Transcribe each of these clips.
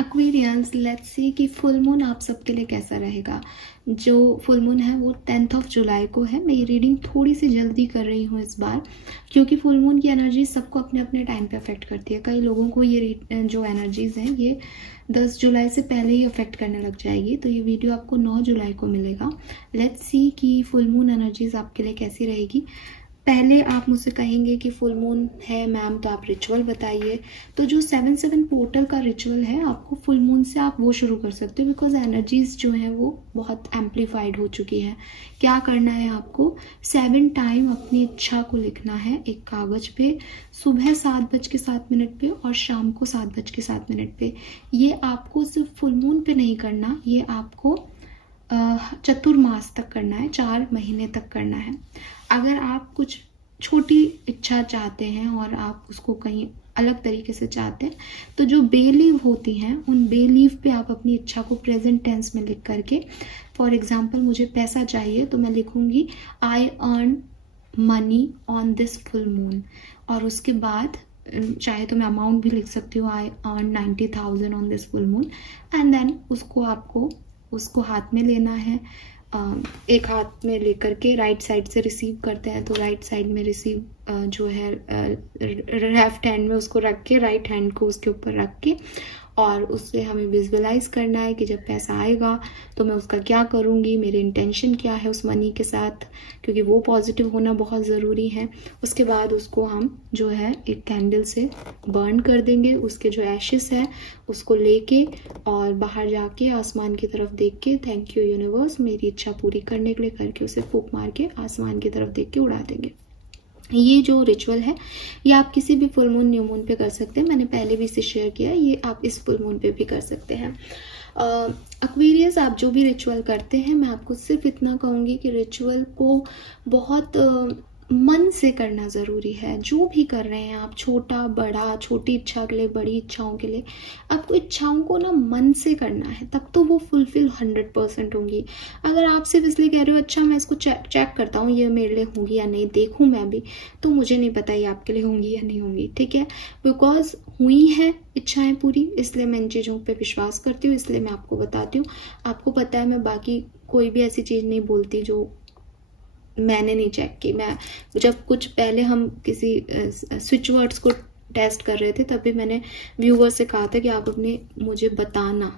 Aquarians, let's see कि full moon आप सबके लिए कैसा रहेगा। जो फुल मून है वो 10 जुलाई को है। मैं ये रीडिंग थोड़ी सी जल्दी कर रही हूँ इस बार, क्योंकि फुल मून की एनर्जी सबको अपने अपने टाइम पे अफेक्ट करती है। कई लोगों को ये जो एनर्जीज हैं ये 10 जुलाई से पहले ही अफेक्ट करने लग जाएगी। तो ये वीडियो आपको 9 जुलाई को मिलेगा। लेट्स सी कि फुल मून एनर्जीज आपके लिए कैसी रहेगी। पहले आप मुझसे कहेंगे कि फुल मून है मैम तो आप रिचुअल बताइए। तो जो 7/7 पोर्टल का रिचुअल है, आपको फुल मून से आप वो शुरू कर सकते हो, बिकॉज एनर्जीज जो है वो बहुत एम्पलीफाइड हो चुकी है। क्या करना है आपको, 7 टाइम अपनी इच्छा को लिखना है एक कागज पे, सुबह 7:07 पे और शाम को 7:07 पे। ये आपको सिर्फ फुल मून पे नहीं करना, ये आपको चतुर्मास तक करना है, 4 महीने तक करना है। अगर आप कुछ छोटी इच्छा चाहते हैं और आप उसको कहीं अलग तरीके से चाहते हैं, तो जो बे लीव होती हैं उन बे लीव पे आप अपनी इच्छा को प्रेजेंट टेंस में लिख करके, फॉर एग्जाम्पल मुझे पैसा चाहिए तो मैं लिखूंगी I earn money on this full moon, और उसके बाद चाहे तो मैं अमाउंट भी लिख सकती हूँ, I earn 90,000 on this full moon. And then उसको हाथ में लेना है। एक हाथ में लेकर के राइट साइड से रिसीव करते हैं, तो राइट साइड में रिसीव जो है लेफ्ट हैंड में उसको रख के, राइट हैंड को उसके ऊपर रख के, और उससे हमें विजुअलाइज करना है कि जब पैसा आएगा तो मैं उसका क्या करूँगी, मेरे इंटेंशन क्या है उस मनी के साथ, क्योंकि वो पॉजिटिव होना बहुत ज़रूरी है। उसके बाद उसको हम जो है एक कैंडल से बर्न कर देंगे, उसके जो एशेस है उसको लेके और बाहर जाके आसमान की तरफ देख के, थैंक यू यूनिवर्स मेरी इच्छा पूरी करने के लिए करके, उसे फूंक मार के आसमान की तरफ देख के उड़ा देंगे। ये जो रिचुअल है ये आप किसी भी फुल मून न्यू मून पे कर सकते हैं। मैंने पहले भी इसे शेयर किया, ये आप इस फुल मून पे भी कर सकते हैं। एक्वेरियस, आप जो भी रिचुअल करते हैं, मैं आपको सिर्फ इतना कहूँगी कि रिचुअल को बहुत मन से करना ज़रूरी है। जो भी कर रहे हैं आप, छोटा बड़ा, छोटी इच्छा के लिए, बड़ी इच्छाओं के लिए, आपको इच्छाओं को ना मन से करना है, तब तो वो फुलफिल 100% होंगी। अगर आप सिर्फ इसलिए कह रहे हो अच्छा मैं इसको चेक करता हूँ ये मेरे लिए होंगी या नहीं, देखूँ मैं भी, तो मुझे नहीं पता ये आपके लिए होंगी या नहीं होंगी, ठीक है। बिकॉज हुई है इच्छाएं पूरी, इसलिए मैं इन चीज़ों पे विश्वास करती हूँ, इसलिए मैं आपको बताती हूँ। आपको पता है मैं बाकी कोई भी ऐसी चीज़ नहीं बोलती जो मैंने नहीं चेक की। मैं जब कुछ पहले हम किसी स्विच वर्ड्स को टेस्ट कर रहे थे, तब भी मैंने व्यूअर से कहा था कि आप अपने मुझे बताना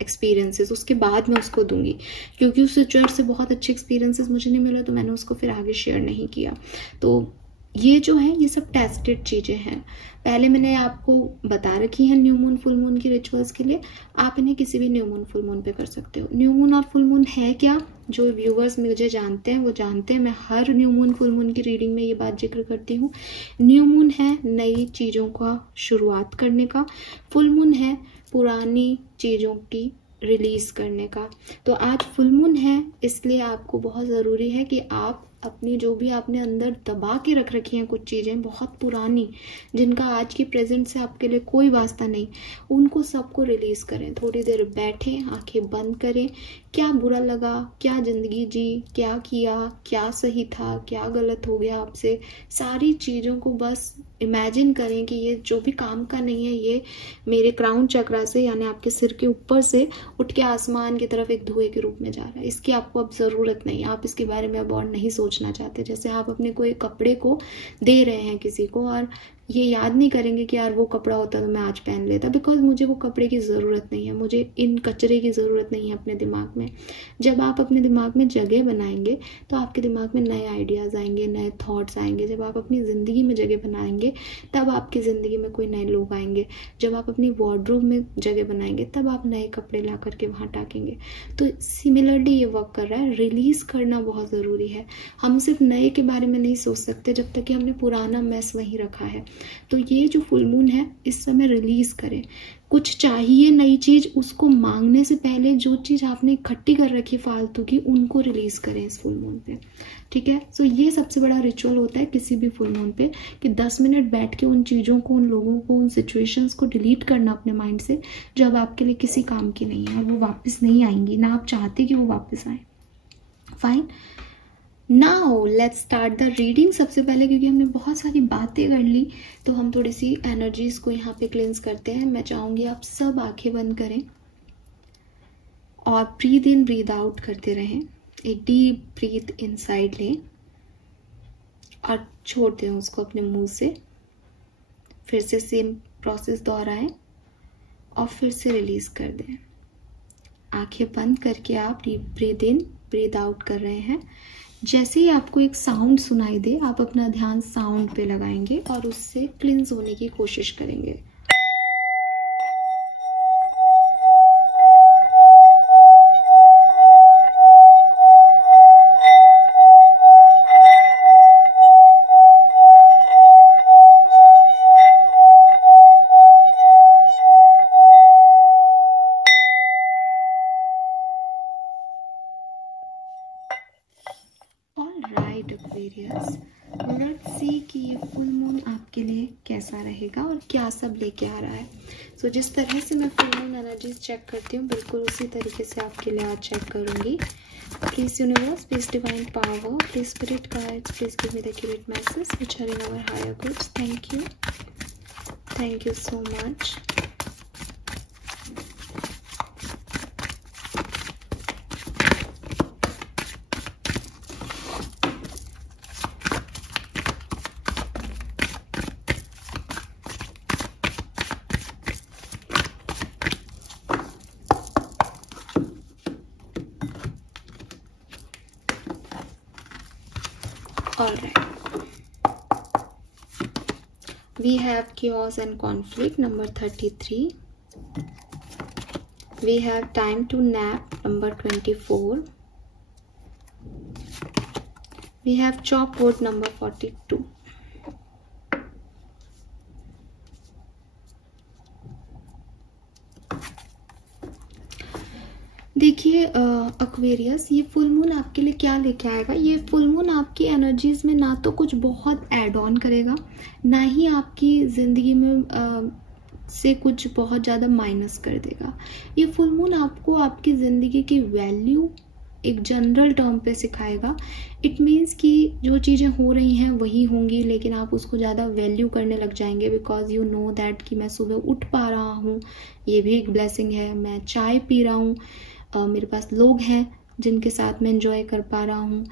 एक्सपीरियंसेस, उसके बाद मैं उसको दूंगी, क्योंकि उस स्विच वर्ड से बहुत अच्छे एक्सपीरियंसेस मुझे नहीं मिला, तो मैंने उसको फिर आगे शेयर नहीं किया। तो ये जो है ये सब टेस्टेड चीज़ें हैं, पहले मैंने आपको बता रखी है न्यू मून फुल मून की रिचुअल्स के लिए। आप इन्हें किसी भी न्यू मून फुल मून पे कर सकते हो। न्यू मून और फुल मून है क्या, जो व्यूअर्स मुझे जानते हैं वो जानते हैं, मैं हर न्यू मून फुल मून की रीडिंग में ये बात जिक्र करती हूँ। न्यू मून है नई चीज़ों का शुरुआत करने का, फुल मून है पुरानी चीज़ों की रिलीज करने का। तो आज फुल मून है, इसलिए आपको बहुत ज़रूरी है कि आप अपनी जो भी आपने अंदर दबा के रख रखी हैं कुछ चीज़ें बहुत पुरानी, जिनका आज की प्रेजेंट से आपके लिए कोई वास्ता नहीं, उनको सबको रिलीज करें। थोड़ी देर बैठें, आंखें बंद करें, क्या बुरा लगा, क्या ज़िंदगी जी, क्या किया, क्या सही था, क्या गलत हो गया आपसे, सारी चीज़ों को बस इमेजिन करें कि ये जो भी काम का नहीं है, ये मेरे क्राउन चक्रा से यानी आपके सिर के ऊपर से उठ के आसमान की तरफ एक धुएं के रूप में जा रहा है। इसकी आपको अब ज़रूरत नहीं, आप इसके बारे में अब और नहीं सोचना चाहते। जैसे आप अपने कोई कपड़े को दे रहे हैं किसी को और ये याद नहीं करेंगे कि यार वो कपड़ा होता तो मैं आज पहन लेता, बिकॉज मुझे वो कपड़े की ज़रूरत नहीं है, मुझे इन कचरे की ज़रूरत नहीं है अपने दिमाग में। जब आप अपने दिमाग में जगह बनाएंगे तो आपके दिमाग में नए आइडियाज़ आएंगे, नए थॉट्स आएंगे। जब आप अपनी ज़िंदगी में जगह बनाएंगे तब आपकी ज़िंदगी में कोई नए लोग आएंगे। जब आप अपनी वार्डरोब में जगह बनाएंगे तब आप नए कपड़े ला करके वहाँ टाकेंगे। तो सिमिलरली ये वर्क कर रहा है। रिलीज़ करना बहुत ज़रूरी है। हम सिर्फ नए के बारे में नहीं सोच सकते जब तक कि हमने पुराना मैस वहीं रखा है। तो ये जो फुल मून है इस समय रिलीज करें। कुछ चाहिए नई चीज, उसको मांगने से पहले जो चीज आपने इकट्ठी कर रखी फालतू की, उनको रिलीज करें इस फुल मून पे, ठीक है। सो ये सबसे बड़ा रिचुअल होता है किसी भी फुल मून पे, कि 10 मिनट बैठ के उन चीजों को, उन लोगों को, उन सिचुएशंस को डिलीट करना अपने माइंड से, जब आपके लिए किसी काम की नहीं है, वो वापस नहीं आएंगी, ना आप चाहते कि वो वापस आए। Fine. Now let's start the reading. सबसे पहले क्योंकि हमने बहुत सारी बातें कर ली तो हम थोड़ी सी एनर्जीज को यहाँ पे क्लेंस करते हैं। मैं चाहूंगी आप सब आंखें बंद करें और ब्रीद इन ब्रीद आउट करते रहें। एक डीप ब्रीथ इनसाइड लें और छोड़ दें उसको अपने मुंह से। फिर से सेम प्रोसेस दोहराएं और फिर से रिलीज कर दें। आंखें बंद करके आप deep breathe in breathe out कर रहे हैं। जैसे ही आपको एक साउंड सुनाई दे आप अपना ध्यान साउंड पे लगाएंगे और उससे क्लिंज होने की कोशिश करेंगे। ऑलराइट एक्वेरियस, लेट्स सी कि ये फुल मून आपके लिए कैसा रहेगा और क्या सब लेके आ रहा है। सो जिस तरह से मैं फुल मून एनर्जीज चेक करती हूँ बिल्कुल उसी तरीके से आपके लिए आज चेक करूंगी। Please universe, please divine power, please spirit guides, please give me the accurate message which are in our higher goods. Thank you so much. Alright, we have chaos and conflict number 33. We have time to nap number 24. We have chop wood number 42. देखिए Aquarius, ये full moon आपके लिए क्या लेके आएगा। ये full moon आपकी energies में ना तो कुछ बहुत ऐड ऑन करेगा, ना ही आपकी ज़िंदगी में से कुछ बहुत ज़्यादा माइनस कर देगा। ये फुल मून आपको आपकी ज़िंदगी की वैल्यू एक जनरल टर्म पे सिखाएगा। इट मीन्स कि जो चीज़ें हो रही हैं वही होंगी, लेकिन आप उसको ज़्यादा वैल्यू करने लग जाएंगे बिकॉज यू नो दैट कि मैं सुबह उठ पा रहा हूँ, ये भी एक ब्लेसिंग है। मैं चाय पी रहा हूँ, मेरे पास लोग हैं जिनके साथ मैं एंजॉय कर पा रहा हूँ,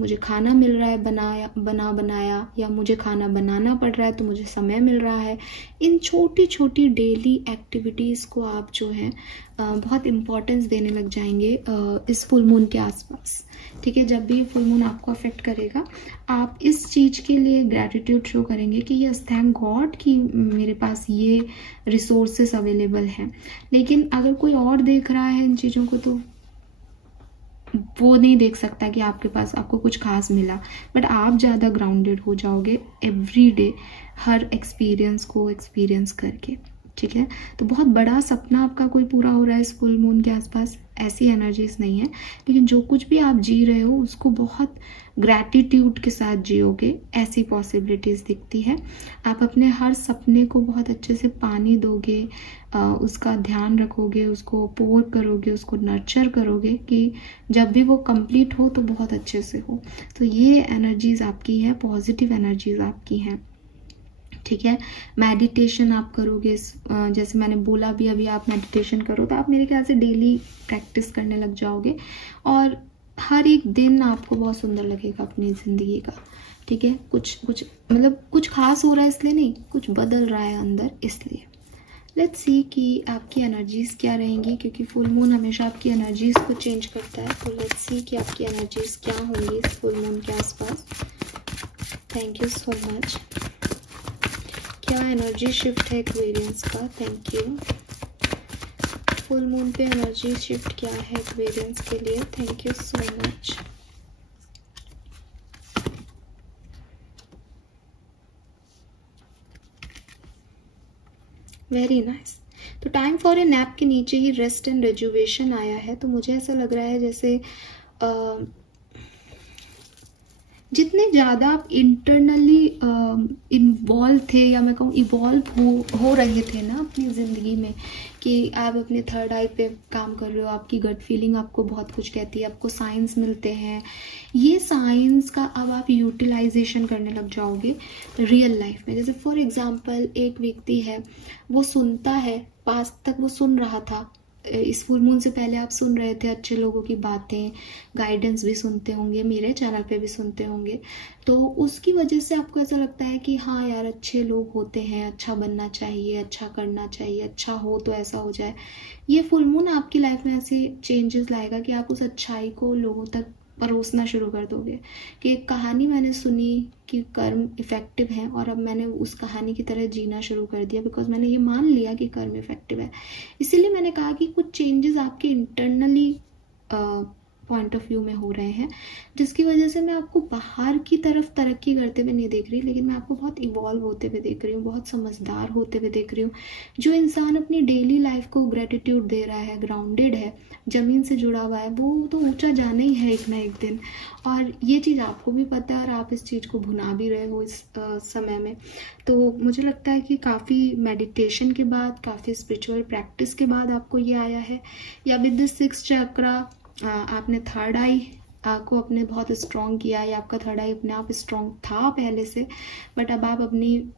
मुझे खाना मिल रहा है बनाया या मुझे खाना बनाना पड़ रहा है तो मुझे समय मिल रहा है। इन छोटी छोटी डेली एक्टिविटीज़ को आप जो है बहुत इम्पोर्टेंस देने लग जाएंगे इस फुल मून के आसपास। ठीक है, जब भी फुल मून आपको अफेक्ट करेगा आप इस चीज़ के लिए ग्रैटिट्यूड शो करेंगे कि यस थैंक गॉड कि मेरे पास ये रिसोर्सेस अवेलेबल हैं। लेकिन अगर कोई और देख रहा है इन चीज़ों को तो वो नहीं देख सकता कि आपके पास आपको कुछ खास मिला, बट आप ज़्यादा ग्राउंडेड हो जाओगे एवरी डे हर एक्सपीरियंस को एक्सपीरियंस करके। ठीक है, तो बहुत बड़ा सपना आपका कोई पूरा हो रहा है इस फुल मून के आसपास, ऐसी एनर्जीज नहीं है। लेकिन जो कुछ भी आप जी रहे हो उसको बहुत ग्रैटिट्यूड के साथ जियोगे, ऐसी पॉसिबिलिटीज़ दिखती है। आप अपने हर सपने को बहुत अच्छे से पानी दोगे, उसका ध्यान रखोगे, उसको पोर करोगे, उसको नर्चर करोगे कि जब भी वो कंप्लीट हो तो बहुत अच्छे से हो। तो ये एनर्जीज आपकी है, पॉजिटिव एनर्जीज आपकी हैं। ठीक है, मेडिटेशन आप करोगे, जैसे मैंने बोला भी अभी आप मेडिटेशन करो तो आप मेरे ख्याल से डेली प्रैक्टिस करने लग जाओगे और हर एक दिन आपको बहुत सुंदर लगेगा अपनी ज़िंदगी का। ठीक है, कुछ खास हो रहा है इसलिए नहीं, कुछ बदल रहा है अंदर इसलिए। लेट्स सी कि आपकी एनर्जीज़ क्या रहेंगी, क्योंकि फुल मून हमेशा आपकी एनर्जीज़ को चेंज करता है। तो लेट्स सी कि आपकी एनर्जीज़ क्या होंगी इस फुल मून के आसपास। Thank you so much. क्या एनर्जी शिफ्ट है एक्वेरियंस का, थैंक यू। फुल मून पे एनर्जी शिफ्ट क्या है एक्वेरियंस के लिए, thank you so much. Very nice. तो टाइम फॉर ए नैप के नीचे ही रेस्ट एंड रेजुवेशन आया है। तो मुझे ऐसा लग रहा है जितने ज़्यादा आप इंटरनली इन्वॉल्व थे, या मैं कहूँ इवॉल्व हो रहे थे ना अपनी ज़िंदगी में, कि आप अपने थर्ड आई पे काम कर रहे हो, आपकी गट फीलिंग आपको बहुत कुछ कहती है, आपको साइंस मिलते हैं, ये साइंस का अब आप यूटिलाइजेशन करने लग जाओगे रियल लाइफ में। जैसे फॉर एग्जांपल एक व्यक्ति है, वो सुनता है, पास तक वो सुन रहा था, इस फुल मून से पहले आप सुन रहे थे अच्छे लोगों की बातें, गाइडेंस भी सुनते होंगे, मेरे चैनल पे भी सुनते होंगे, तो उसकी वजह से आपको ऐसा लगता है कि हाँ यार अच्छे लोग होते हैं, अच्छा बनना चाहिए, अच्छा करना चाहिए, अच्छा हो तो ऐसा हो जाए। ये फुल मून आपकी लाइफ में ऐसे चेंजेस लाएगा कि आप उस अच्छाई को लोगों तक परोसना शुरू कर दोगे। कि एक कहानी मैंने सुनी कि कर्म इफेक्टिव है, और अब मैंने उस कहानी की तरह जीना शुरू कर दिया, बिकॉज मैंने ये मान लिया कि कर्म इफेक्टिव है। इसीलिए मैंने कहा कि कुछ चेंजेस आपके इंटरनली पॉइंट ऑफ व्यू में हो रहे हैं, जिसकी वजह से मैं आपको बाहर की तरफ तरक्की करते हुए नहीं देख रही, लेकिन मैं आपको बहुत इवॉल्व होते हुए देख रही हूँ, बहुत समझदार होते हुए देख रही हूँ। जो इंसान अपनी डेली लाइफ को ग्रेटिट्यूड दे रहा है, ग्राउंडेड है, ज़मीन से जुड़ा हुआ है, वो तो ऊंचा जाना ही है एक ना एक दिन। और ये चीज़ आपको भी पता है, और आप इस चीज़ को भुना भी रहे हो इस समय में। तो मुझे लगता है कि काफ़ी मेडिटेशन के बाद, काफ़ी स्पिरिचुअल प्रैक्टिस के बाद आपको ये आया है, या विद द 6th चक्रा आपने थर्ड आई को अपने बहुत स्ट्रॉन्ग किया, या आपका थर्ड आई अपने आप स्ट्रॉन्ग था पहले से, बट अब आप अपनी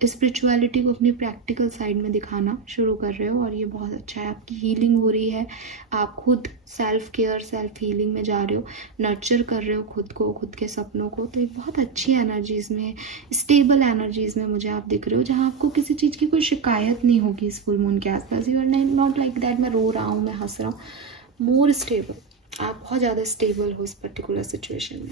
स्पिरिचुअलिटी को अपनी प्रैक्टिकल साइड में दिखाना शुरू कर रहे हो, और ये बहुत अच्छा है। आपकी हीलिंग हो रही है, आप खुद सेल्फ केयर, सेल्फ हीलिंग में जा रहे हो, नर्चर कर रहे हो खुद को, खुद के सपनों को। तो ये बहुत अच्छी एनर्जीज में, स्टेबल एनर्जीज में मुझे आप दिख रहे हो, जहाँ आपको किसी चीज़ की कोई शिकायत नहीं होगी इस फुल मून के आसपास। You are not like that मैं रो रहा हूँ, मैं हंस रहा हूँ। मोर स्टेबल, आप बहुत ज़्यादा स्टेबल हो इस पर्टिकुलर सिचुएशन में।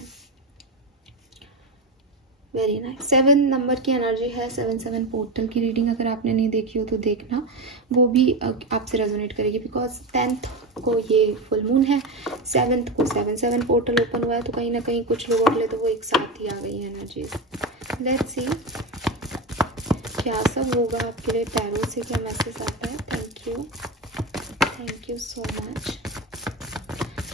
Very nice. 7 नंबर की एनर्जी है, 7 पोर्टल की रीडिंग अगर आपने नहीं देखी हो तो देखना, वो भी आपसे रेजोनेट करेगी, बिकॉज 10th को ये फुल मून है, 7th को 7 पोर्टल ओपन हुआ है, तो कहीं ना कहीं कुछ लोगों के लिए तो वो एक साथ ही आ गई है एनर्जीज। लेट्स सी क्या सब होगा आपके लिए, टैरो से क्या मैसेज आता है। Thank you so much.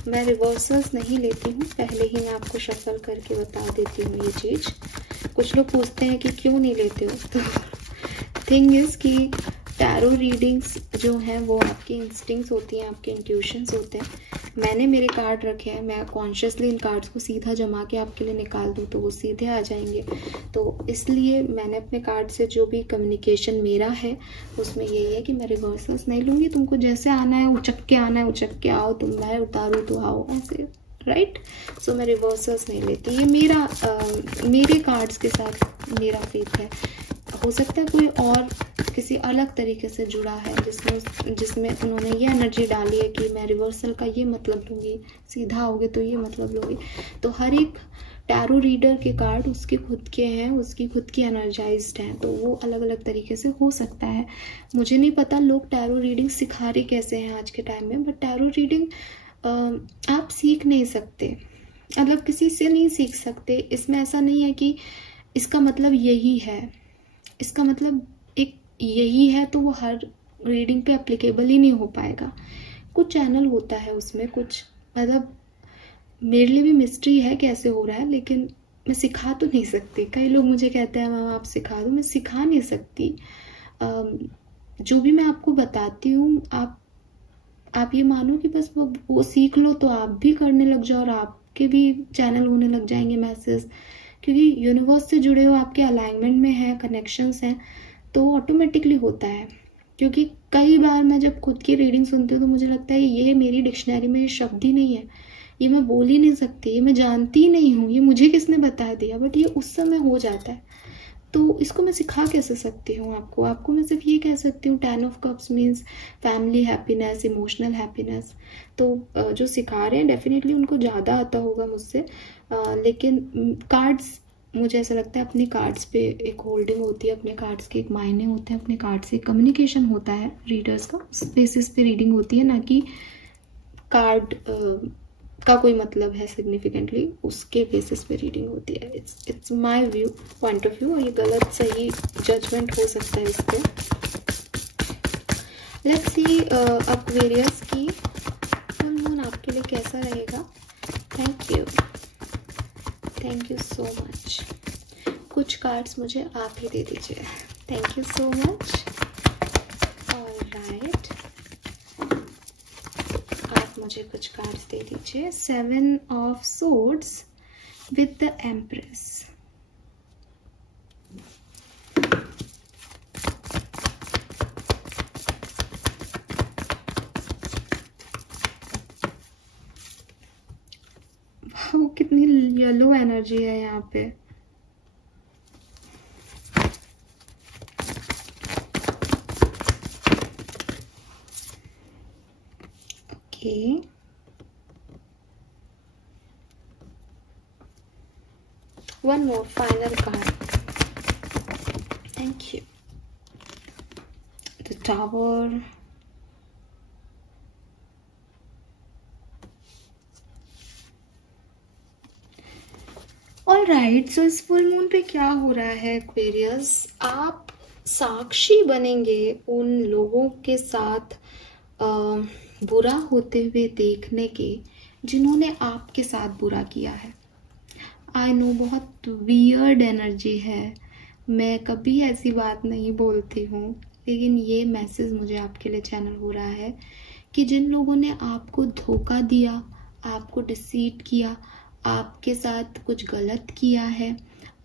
मैं रिवर्सल्स नहीं लेती हूँ, पहले ही मैं आपको शफल करके बता देती हूँ ये चीज़। कुछ लोग पूछते हैं कि क्यों नहीं लेते हो, तो थिंग इज कि टैरो रीडिंग्स जो हैं वो आपकी इंस्टिंक्ट्स होती हैं, आपके इंट्यूशंस होते हैं। मैंने मेरे कार्ड रखे हैं, मैं कॉन्शियसली इन कार्ड्स को सीधा जमा के आपके लिए निकाल दूँ तो वो सीधे आ जाएंगे। तो इसलिए मैंने अपने कार्ड से जो भी कम्युनिकेशन मेरा है उसमें यही है कि मैं रिवर्सल्स नहीं लूँगी। तुमको जैसे आना है उचक के आना है, उचक के आओ, तुम मैं उतारूँ तो आओ, ऐसे, राइट। सो मैं रिवर्सल्स नहीं लेती। ये मेरे कार्ड्स के साथ मेरा फेथ है। हो सकता है कोई और किसी अलग तरीके से जुड़ा है, जिसमें उन्होंने ये एनर्जी डाली है कि मैं रिवर्सल का ये मतलब लूँगी, सीधा आओगे तो ये मतलब लूँगी। तो हर एक टैरो रीडर के कार्ड उसके खुद के हैं, उसकी खुद की एनर्जाइज्ड हैं, तो वो अलग अलग तरीके से हो सकता है। मुझे नहीं पता लोग टैरो रीडिंग सिखा रहे कैसे हैं आज के टाइम में, बट टैरो रीडिंग आप सीख नहीं सकते, मतलब किसी से नहीं सीख सकते। इसमें ऐसा नहीं है कि इसका मतलब यही है, इसका मतलब एक यही है तो वो हर रीडिंग पे एप्लीकेबल ही नहीं हो पाएगा। कुछ चैनल होता है उसमें, कुछ मतलब मेरे लिए भी मिस्ट्री है कैसे हो रहा है, लेकिन मैं सिखा तो नहीं सकती। कई लोग मुझे कहते हैं मैम आप सिखा दो, मैं सिखा नहीं सकती। जो भी मैं आपको बताती हूँ आप ये मानो कि बस वो सीख लो तो आप भी करने लग जाओ, और आपके भी चैनल होने लग जाएंगे मैसेज, क्योंकि यूनिवर्स से जुड़े हो, आपके अलाइनमेंट में है, कनेक्शंस हैं, तो ऑटोमेटिकली होता है। क्योंकि कई बार मैं जब खुद की रीडिंग सुनती हूँ तो मुझे लगता है ये मेरी डिक्शनरी में ये शब्द ही नहीं है, ये मैं बोल ही नहीं सकती, ये मैं जानती ही नहीं हूँ, ये मुझे किसने बता दिया, बट ये उस समय हो जाता है। तो इसको मैं सिखा कैसे सकती हूँ आपको मैं सिर्फ ये कह सकती हूँ 10 of cups means family happiness, emotional happiness. तो जो सिखा रहे हैं डेफिनेटली उनको ज़्यादा आता होगा मुझसे, लेकिन कार्ड्स, मुझे ऐसा लगता है अपने कार्ड्स पे एक होल्डिंग होती है, अपने कार्ड्स के एक मायने होते हैं, अपने कार्ड से कम्युनिकेशन होता है रीडर्स का, उस बेसिस पे रीडिंग होती है, ना कि कार्ड का कोई मतलब है सिग्निफिकेंटली, उसके बेसिस पे रीडिंग होती है। It's my view, point of view, और ये गलत सही जजमेंट हो सकता है इस पे। लेट्स सी एक्वेरियस की फुल मून आपके लिए कैसा रहेगा। Thank you. Thank you so much. कुछ कार्ड्स मुझे आप ही दे दीजिए। Thank you so much. Alright, आप मुझे कुछ कार्ड्स दे दीजिए। 7 of swords with the empress. वो कितनी येलो एनर्जी है यहाँ पे। Okay, one more final card. Thank you. The tower, alright. So इस फुल मून पे क्या हो रहा है एक्वेरियस, आप साक्षी बनेंगे उन लोगों के साथ बुरा होते हुए देखने के जिन्होंने आपके साथ बुरा किया है। आई नो बहुत वियर्ड एनर्जी है, मैं कभी ऐसी बात नहीं बोलती हूँ, लेकिन ये मैसेज मुझे आपके लिए चैनल हो रहा है कि जिन लोगों ने आपको धोखा दिया, आपको डिसीट किया, आपके साथ कुछ गलत किया है,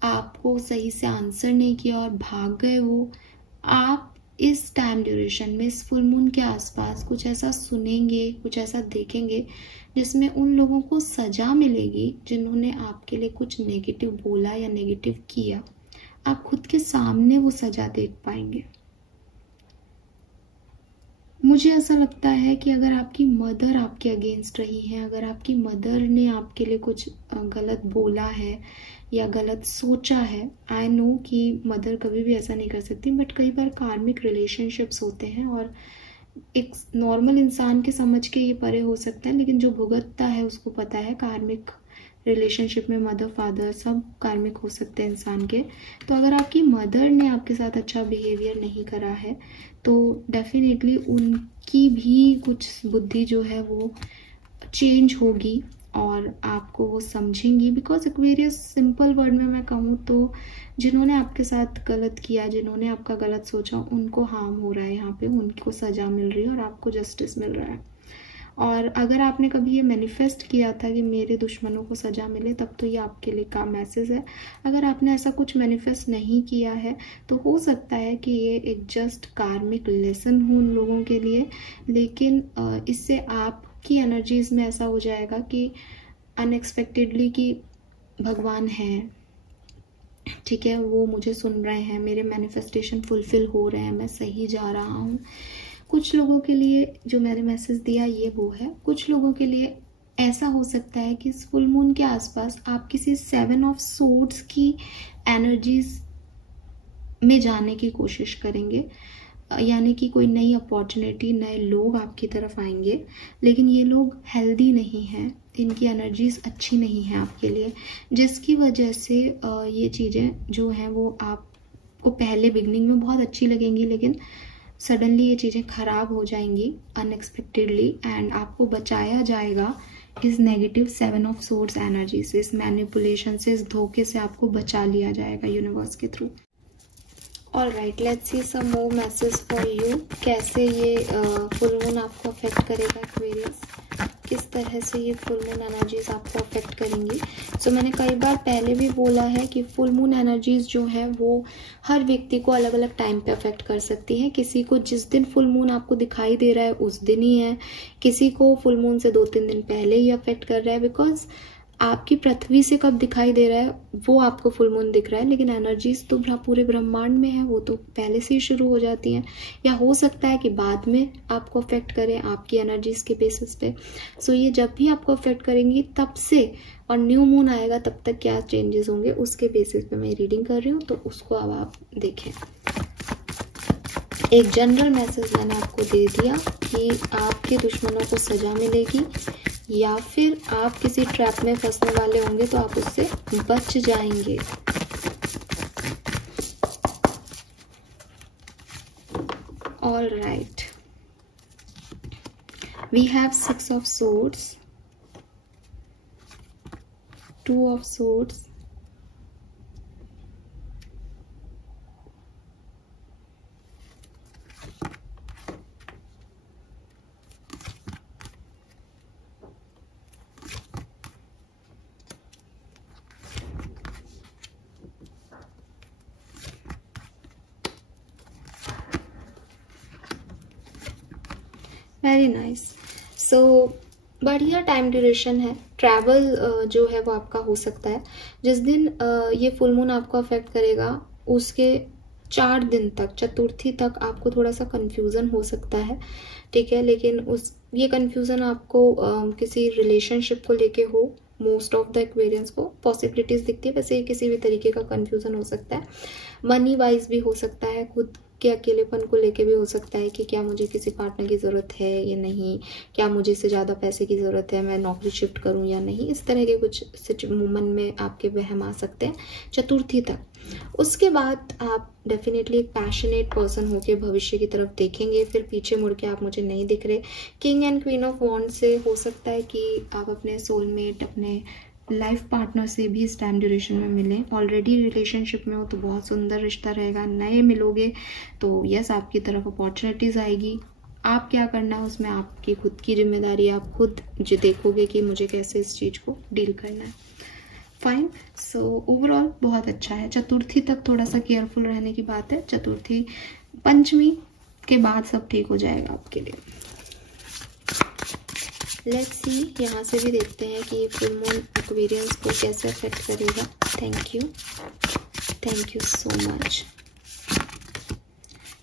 आपको सही से आंसर नहीं किया और भाग गए वो, आप इस टाइम ड्यूरेशन में इस फुल मून के आसपास कुछ ऐसा सुनेंगे, कुछ ऐसा देखेंगे जिसमें उन लोगों को सजा मिलेगी जिन्होंने आपके लिए कुछ नेगेटिव बोला या नेगेटिव किया। आप खुद के सामने वो सजा देख पाएंगे। मुझे ऐसा लगता है कि अगर आपकी मदर आपके अगेंस्ट रही है, अगर आपकी मदर ने आपके लिए कुछ गलत बोला है या गलत सोचा है, आई नो कि मदर कभी भी ऐसा नहीं कर सकती, बट कई बार कार्मिक रिलेशनशिप्स होते हैं और एक नॉर्मल इंसान के समझ के ये परे हो सकता है, लेकिन जो भुगतता है उसको पता है कार्मिक रिलेशनशिप में मदर फादर सब कार्मिक हो सकते हैं इंसान के। तो अगर आपकी मदर ने आपके साथ अच्छा बिहेवियर नहीं करा है तो डेफिनेटली उनकी भी कुछ बुद्धि जो है वो चेंज होगी और आपको वो समझेंगी। बिकॉज एक्वेरियस सिंपल वर्ड में मैं कहूँ तो जिन्होंने आपके साथ गलत किया, जिन्होंने आपका गलत सोचा, उनको हार्म हो रहा है यहाँ पे, उनको सजा मिल रही है और आपको जस्टिस मिल रहा है। और अगर आपने कभी ये मैनिफेस्ट किया था कि मेरे दुश्मनों को सजा मिले, तब तो ये आपके लिए का मैसेज है। अगर आपने ऐसा कुछ मैनिफेस्ट नहीं किया है तो हो सकता है कि ये एक जस्ट कार्मिक लेसन हो उन लोगों के लिए, लेकिन इससे आपकी एनर्जीज में ऐसा हो जाएगा कि अनएक्सपेक्टेडली कि भगवान है, ठीक है, वो मुझे सुन रहे हैं, मेरे मैनिफेस्टेशन फुलफिल हो रहे हैं, मैं सही जा रहा हूँ। कुछ लोगों के लिए जो मैंने मैसेज दिया ये वो है। कुछ लोगों के लिए ऐसा हो सकता है कि इस फुल मून के आसपास आप किसी 7 ऑफ सोर्ड्स की एनर्जीज में जाने की कोशिश करेंगे, यानी कि कोई नई अपॉर्चुनिटी, नए लोग आपकी तरफ आएंगे, लेकिन ये लोग हेल्दी नहीं हैं, इनकी एनर्जीज अच्छी नहीं है आपके लिए, जिसकी वजह से ये चीज़ें जो हैं वो आपको पहले बिगनिंग में बहुत अच्छी लगेंगी, लेकिन सडनली ये चीज़ें ख़राब हो जाएंगी अनएक्सपेक्टेडली, एंड आपको बचाया जाएगा इस नेगेटिव 7 ऑफ सोर्ड्स एनर्जी से, इस मैनिपुलेशन से, इस धोखे से आपको बचा लिया जाएगा यूनिवर्स के through. Alright, let's see some more message for you. कैसे ये फुल मून आपको अफेक्ट करेगा एक्वेरियस, किस तरह से ये फुल मून एनर्जीज आपको अफेक्ट करेंगी। सो मैंने कई बार पहले भी बोला है कि फुल मून एनर्जीज जो है वो हर व्यक्ति को अलग अलग टाइम पे अफेक्ट कर सकती है। किसी को जिस दिन फुल मून आपको दिखाई दे रहा है उस दिन ही है, किसी को फुल मून से 2-3 दिन पहले ही अफेक्ट कर रहा है। बिकॉज आपकी पृथ्वी से कब दिखाई दे रहा है वो आपको फुल मून दिख रहा है, लेकिन एनर्जीज तो पूरे ब्रह्मांड में है, वो तो पहले से ही शुरू हो जाती हैं, या हो सकता है कि बाद में आपको अफेक्ट करें आपकी एनर्जीज के बेसिस पे। सो ये जब भी आपको अफेक्ट करेंगी तब से, और न्यू मून आएगा तब तक क्या चेंजेस होंगे उसके बेसिस पे मैं रीडिंग कर रही हूँ, तो उसको अब आप देखें। एक जनरल मैसेज मैंने आपको दे दिया कि आपके दुश्मनों को सजा मिलेगी, या फिर आप किसी ट्रैप में फंसने वाले होंगे तो आप उससे बच जाएंगे। All right, we have 6 of swords, 2 of swords, very nice. So बढ़िया टाइम ड्यूरेशन है। ट्रैवल जो है वो आपका हो सकता है। जिस दिन ये फुल मून आपको अफेक्ट करेगा उसके 4 दिन तक, चतुर्थी तक आपको थोड़ा सा कंफ्यूजन हो सकता है, ठीक है। लेकिन ये कंफ्यूजन आपको किसी रिलेशनशिप को लेके हो, मोस्ट ऑफ द एक्वेरियंस को पॉसिबिलिटीज दिखती है। वैसे किसी भी तरीके का कंफ्यूजन हो सकता है। मनी वाइज भी हो सकता है, खुद के अकेलेपन को लेके भी हो सकता है कि क्या मुझे किसी पार्टनर की ज़रूरत है या नहीं, क्या मुझे इससे ज़्यादा पैसे की ज़रूरत है, मैं नौकरी शिफ्ट करूं या नहीं, इस तरह के कुछ मन में आपके वहम आ सकते हैं चतुर्थी तक। उसके बाद आप डेफिनेटली एक पैशनेट पर्सन होके भविष्य की तरफ देखेंगे। फिर पीछे मुड़ के आप मुझे नहीं दिख रहे। किंग एंड क्वीन ऑफ वॉन्ड से हो सकता है कि आप अपने सोलमेट, अपने लाइफ पार्टनर से भी इस टाइम ड्यूरेशन में मिलें। ऑलरेडी रिलेशनशिप में हो तो बहुत सुंदर रिश्ता रहेगा। नए मिलोगे तो यस, आपकी तरफ अपॉर्चुनिटीज आएगी। आप क्या करना है उसमें आपकी खुद की जिम्मेदारी, आप खुद जो देखोगे कि मुझे कैसे इस चीज़ को डील करना है। फाइन। सो ओवरऑल बहुत अच्छा है। चतुर्थी तक थोड़ा सा केयरफुल रहने की बात है। चतुर्थी पंचमी के बाद सब ठीक हो जाएगा आपके लिए। लेट्स सी, यहाँ से भी देखते हैं कि फुल मून एक्वेरियंस को कैसे अफेक्ट करेगा। Thank you so much.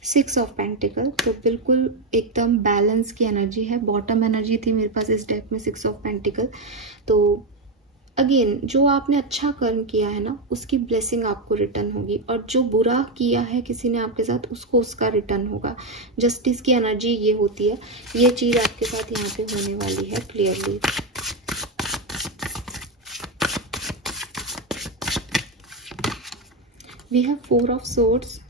6 of pentacle, तो बिल्कुल एकदम बैलेंस की एनर्जी है। बॉटम एनर्जी थी मेरे पास इस डेक में 6 ऑफ पेंटिकल। तो अगेन जो आपने अच्छा कर्म किया है ना, उसकी ब्लेसिंग आपको रिटर्न होगी, और जो बुरा किया है किसी ने आपके साथ, उसको उसका रिटर्न होगा। जस्टिस की एनर्जी ये होती है। ये चीज आपके साथ यहाँ पे होने वाली है clearly. We have 4 of swords,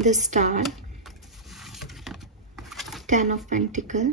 the star, 10 of pentacle,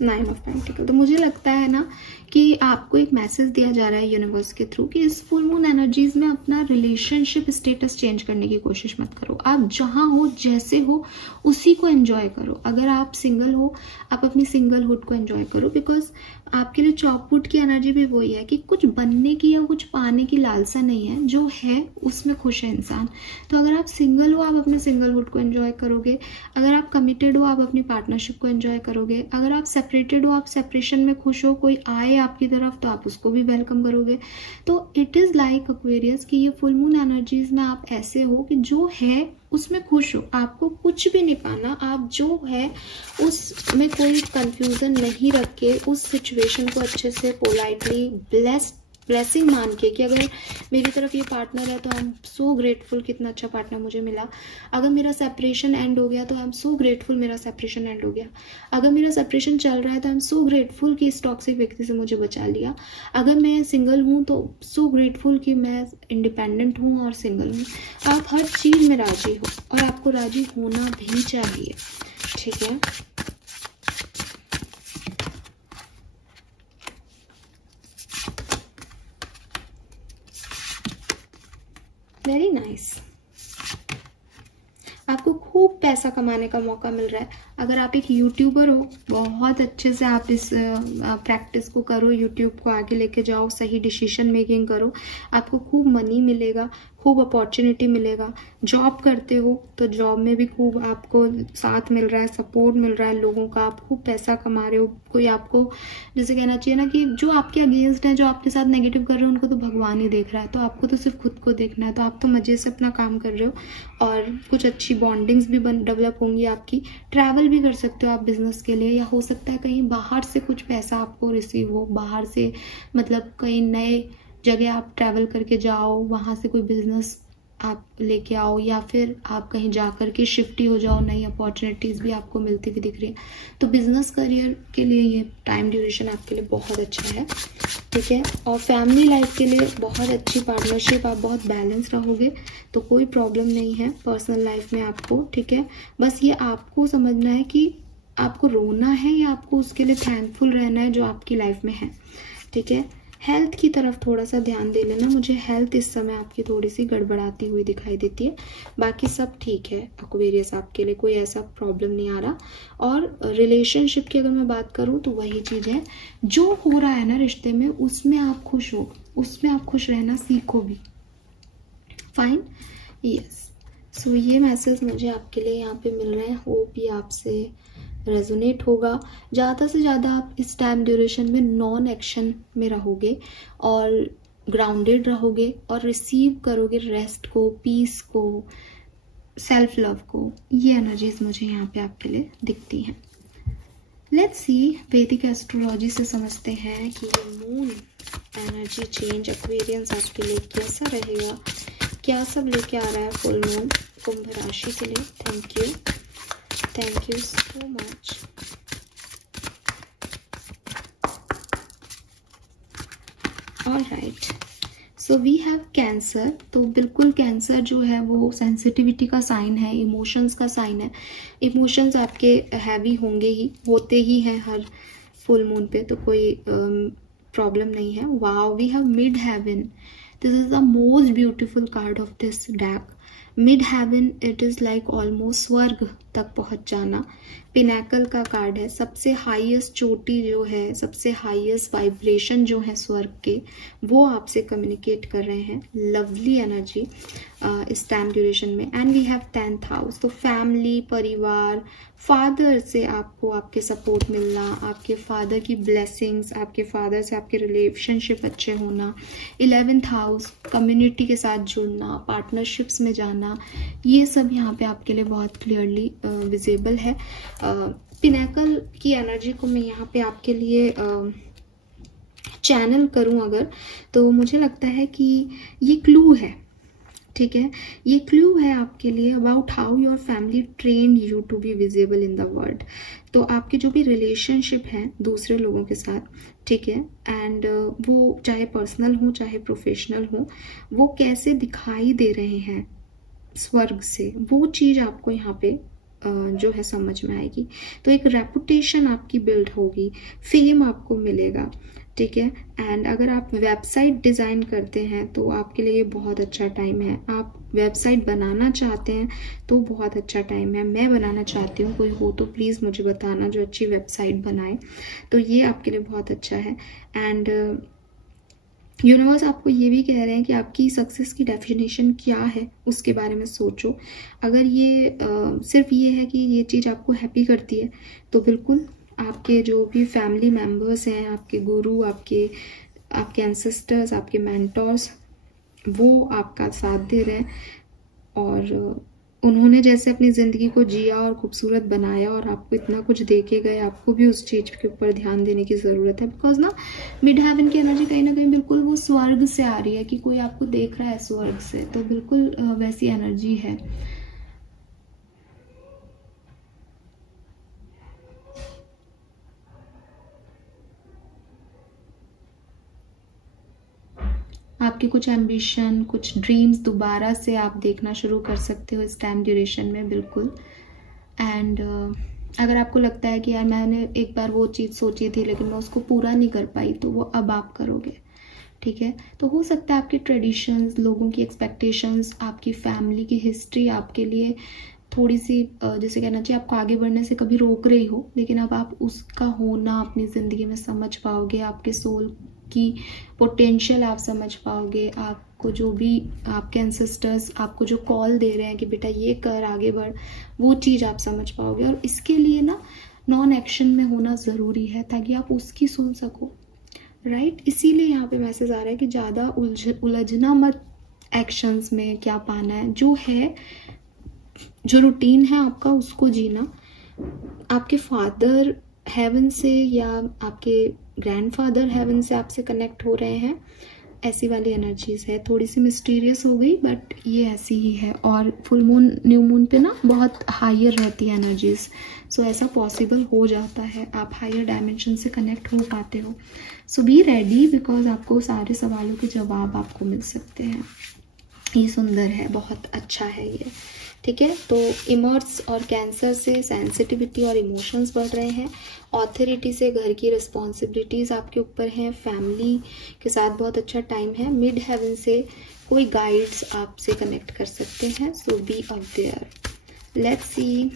9 of pentacle. तो मुझे लगता है ना कि आपको एक मैसेज दिया जा रहा है यूनिवर्स के थ्रू कि इस फुल मून एनर्जीज में अपना रिलेशनशिप स्टेटस चेंज करने की कोशिश मत करो। आप जहां हो, जैसे हो, उसी को एंजॉय करो। अगर आप सिंगल हो, आप अपनी सिंगलहुड को एंजॉय करो, बिकॉज आपके लिए चॉपवुड की एनर्जी भी वही है कि कुछ बनने की या कुछ पाने की लालसा नहीं है, जो है उसमें खुश है इंसान। तो अगर आप सिंगल हो, आप अपने सिंगलहुड को एंजॉय करोगे। अगर आप कमिटेड हो, आप अपनी पार्टनरशिप को एंजॉय करोगे। अगर आप सेपरेटेड हो, आप सेपरेशन में खुश हो, कोई आए आपकी तरफ तो आप उसको भी वेलकम करोगे। तो इट इज लाइक एक्वेरियस कि ये फुल मून एनर्जीज में आप ऐसे हो कि जो है उसमें खुश हो, आपको कुछ भी नहीं पाना। आप जो है उसमें कोई कंफ्यूजन नहीं रख के उस सिचुएशन को अच्छे से पोलाइटली ब्लेसिंग मान के कि अगर मेरी तरफ ये पार्टनर है तो आई एम सो ग्रेटफुल, कितना अच्छा पार्टनर मुझे मिला। अगर मेरा सेपरेशन एंड हो गया तो आई एम सो ग्रेटफुल, मेरा सेपरेशन एंड हो गया। अगर मेरा सेपरेशन चल रहा है तो आई एम सो ग्रेटफुल कि इस टॉक्सिक व्यक्ति से मुझे बचा लिया। अगर मैं सिंगल हूँ तो सो ग्रेटफुल कि मैं इंडिपेंडेंट हूँ और सिंगल हूँ। आप हर चीज में राजी हो और आपको राजी होना भी चाहिए, ठीक है। Very nice. आपको खूब पैसा कमाने का मौका मिल रहा है। अगर आप एक यूट्यूबर हो, बहुत अच्छे से आप इस प्रैक्टिस को करो, यूट्यूब को आगे लेके जाओ, सही डिसीजन मेकिंग करो, आपको खूब मनी मिलेगा, खूब अपॉर्चुनिटी मिलेगा। जॉब करते हो तो जॉब में भी खूब आपको साथ मिल रहा है, सपोर्ट मिल रहा है लोगों का, आप खूब पैसा कमा रहे हो। कोई आपको जैसे कहना चाहिए ना कि जो आपके अगेंस्ट है, जो आपके साथ नेगेटिव कर रहे हो, उनको तो भगवान ही देख रहा है। तो आपको तो सिर्फ खुद को देखना है। तो आप तो मजे से अपना काम कर रहे हो और कुछ अच्छी बॉन्डिंग्स भी डेवलप होंगी आपकी। ट्रैवल भी कर सकते हो आप बिजनेस के लिए, या हो सकता है कहीं बाहर से कुछ पैसा आपको रिसीव हो, बाहर से मतलब कहीं नए जगह आप ट्रैवल करके जाओ, वहां से कोई बिजनेस आप लेके आओ, या फिर आप कहीं जा करके शिफ्ट ही हो जाओ। नई अपॉर्चुनिटीज भी आपको मिलती हुई दिख रही है। तो बिजनेस करियर के लिए ये टाइम ड्यूरेशन आपके लिए बहुत अच्छा है, ठीक है। और फैमिली लाइफ के लिए बहुत अच्छी पार्टनरशिप, आप बहुत बैलेंस रहोगे तो कोई प्रॉब्लम नहीं है पर्सनल लाइफ में आपको, ठीक है। बस ये आपको समझना है कि आपको रोना है या आपको उसके लिए थैंकफुल रहना है जो आपकी लाइफ में है, ठीक है। हेल्थ की तरफ थोड़ा सा ध्यान दे लेना। मुझे हेल्थ इस समय आपकी थोड़ी सी गड़बड़ाती हुई दिखाई देती है। बाकी सब ठीक है एक्वेरियस, आपके लिए कोई ऐसा प्रॉब्लम नहीं आ रहा। और रिलेशनशिप की अगर मैं बात करूं तो वही चीज है, जो हो रहा है ना रिश्ते में, उसमें आप खुश हो, उसमें आप खुश रहना सीखो भी। Fine, yes. सो ये मैसेज मुझे आपके लिए यहाँ पे मिल रहे हैं। होप ये आपसे रेजोनेट होगा। ज़्यादा से ज़्यादा आप इस टाइम ड्यूरेशन में नॉन एक्शन में रहोगे और ग्राउंडेड रहोगे और रिसीव करोगे रेस्ट को, पीस को, सेल्फ लव को। ये एनर्जीज मुझे यहाँ पे आपके लिए दिखती हैं। लेट्स सी, वैदिक एस्ट्रोलॉजी से समझते हैं कि ये मून एनर्जी चेंज एक्वेरियंस आपके लिए कैसा रहेगा, क्या सब लेके आ रहा है फुल मून कुंभ राशि के लिए। Thank you so much. Alright, so we have cancer. तो बिल्कुल कैंसर जो है वो सेंसिटिविटी का साइन है, इमोशंस का साइन है। इमोशंस आपके हैवी होंगे ही, होते ही हैं हर फुल मून पे, तो कोई प्रॉब्लम नहीं है। Wow, we have mid heaven. This is the most beautiful card of this deck. Mid heaven, it is like almost स्वर्ग तक पहुंच जाना। पिनैकल का कार्ड है, सबसे हाईएस्ट चोटी जो है, सबसे हाईएस्ट वाइब्रेशन जो है स्वर्ग के, वो आपसे कम्युनिकेट कर रहे हैं। लवली एनर्जी इस टाइम ड्यूरेशन में। And we have 10th house, तो फैमिली, परिवार, फादर से आपको आपके सपोर्ट मिलना, आपके फादर की ब्लेसिंग्स, आपके फादर से आपके रिलेशनशिप अच्छे होना। 11th हाउस, कम्युनिटी के साथ जुड़ना, पार्टनरशिप्स में जाना, ये सब यहाँ पे आपके लिए बहुत क्लियरली विजिबल है। पिनैकल की एनर्जी को मैं यहाँ पे आपके लिए चैनल करूँ अगर, तो मुझे लगता है कि ये क्लू है, ठीक है, ये क्लू है आपके लिए about how your family trained you to be visible in the world. तो आपके जो भी रिलेशनशिप हैं दूसरे लोगों के साथ, ठीक है, एंड वो चाहे पर्सनल हो चाहे प्रोफेशनल हो, वो कैसे दिखाई दे रहे हैं स्वर्ग से, वो चीज़ आपको यहाँ पे जो है समझ में आएगी। तो एक रेपुटेशन आपकी बिल्ड होगी, फेम आपको मिलेगा, ठीक है। एंड अगर आप वेबसाइट डिज़ाइन करते हैं तो आपके लिए बहुत अच्छा टाइम है। आप वेबसाइट बनाना चाहते हैं तो बहुत अच्छा टाइम है। मैं बनाना चाहती हूँ, कोई हो तो प्लीज़ मुझे बताना जो अच्छी वेबसाइट बनाए, तो ये आपके लिए बहुत अच्छा है। एंड यूनिवर्स आपको ये भी कह रहे हैं कि आपकी सक्सेस की डेफिनेशन क्या है उसके बारे में सोचो। अगर ये सिर्फ ये है कि ये चीज़ आपको हैप्पी करती है, तो बिल्कुल आपके जो भी फैमिली मेम्बर्स हैं, आपके गुरु, आपके एंसेस्टर्स, आपके मेंटोर्स, वो आपका साथ दे रहे हैं और उन्होंने जैसे अपनी ज़िंदगी को जिया और खूबसूरत बनाया और आपको इतना कुछ दे के गए, आपको भी उस चीज़ के ऊपर ध्यान देने की ज़रूरत है। बिकॉज ना मिड हेवन की एनर्जी कहीं ना कहीं बिल्कुल वो स्वर्ग से आ रही है कि कोई आपको देख रहा है स्वर्ग से, तो बिल्कुल वैसी एनर्जी है। आपकी कुछ एम्बिशन, कुछ ड्रीम्स दोबारा से आप देखना शुरू कर सकते हो इस टाइम ड्यूरेशन में, बिल्कुल। एंड अगर आपको लगता है कि यार मैंने एक बार वो चीज़ सोची थी लेकिन मैं उसको पूरा नहीं कर पाई, तो वो अब आप करोगे, ठीक है। तो हो सकता है आपकी ट्रेडिशंस, लोगों की एक्सपेक्टेशंस, आपकी फैमिली की हिस्ट्री आपके लिए थोड़ी सी जैसे कहना चाहिए आपको आगे बढ़ने से कभी रोक रही हो, लेकिन अब आप उसका होना अपनी ज़िंदगी में समझ पाओगे। आपके सोल की पोटेंशियल आप समझ पाओगे। आपको जो भी आपके एंसेस्टर्स आपको जो कॉल दे रहे हैं कि बेटा ये कर, आगे बढ़, वो चीज़ आप समझ पाओगे। और इसके लिए ना नॉन एक्शन में होना ज़रूरी है ताकि आप उसकी सुन सको, राइट। इसीलिए यहाँ पे मैसेज आ रहा है कि ज़्यादा उलझना मत एक्शंस में, क्या पाना है जो है, जो रूटीन है आपका उसको जीना। आपके फादर हेवन से या आपके ग्रैंडफादर हेवन से आपसे कनेक्ट हो रहे हैं, ऐसी वाली एनर्जीज है। थोड़ी सी मिस्टीरियस हो गई बट ये ऐसी ही है। और फुल मून, न्यू मून पे ना बहुत हायर रहती है एनर्जीज, सो ऐसा पॉसिबल हो जाता है, आप हायर डायमेंशन से कनेक्ट हो पाते हो। सो बी रेडी, बिकॉज आपको सारे सवालों के जवाब आपको मिल सकते हैं। ये सुंदर है, बहुत अच्छा है ये, ठीक है। तो इमर्स और कैंसर से सेंसिटिविटी और इमोशंस बढ़ रहे हैं। ऑथोरिटी से घर की रिस्पॉन्सिबिलिटीज़ आपके ऊपर हैं। फैमिली के साथ बहुत अच्छा टाइम है। मिड हेवन से कोई गाइड्स आपसे कनेक्ट कर सकते हैं, so be up there. Let's see,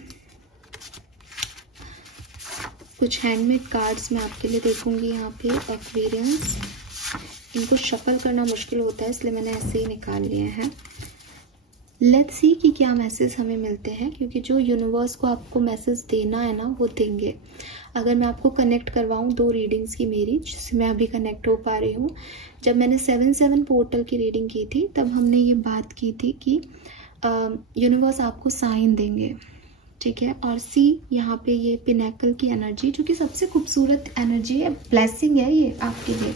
कुछ हैंडमेड कार्ड्स मैं आपके लिए देखूंगी यहाँ पे। एक्वेरियंस, इनको शफल करना मुश्किल होता है इसलिए मैंने ऐसे ही निकाल लिए हैं। लेट्स सी कि क्या मैसेज हमें मिलते हैं, क्योंकि जो यूनिवर्स को आपको मैसेज देना है ना वो देंगे। अगर मैं आपको कनेक्ट करवाऊँ 2 रीडिंग्स की मेरी, जिससे मैं अभी कनेक्ट हो पा रही हूँ। जब मैंने 7-7 पोर्टल की रीडिंग की थी तब हमने ये बात की थी कि यूनिवर्स आपको साइन देंगे, ठीक है। और सी यहाँ पे ये पिनेकल की एनर्जी, जो कि सबसे खूबसूरत एनर्जी है, ब्लेसिंग है ये आपके लिए।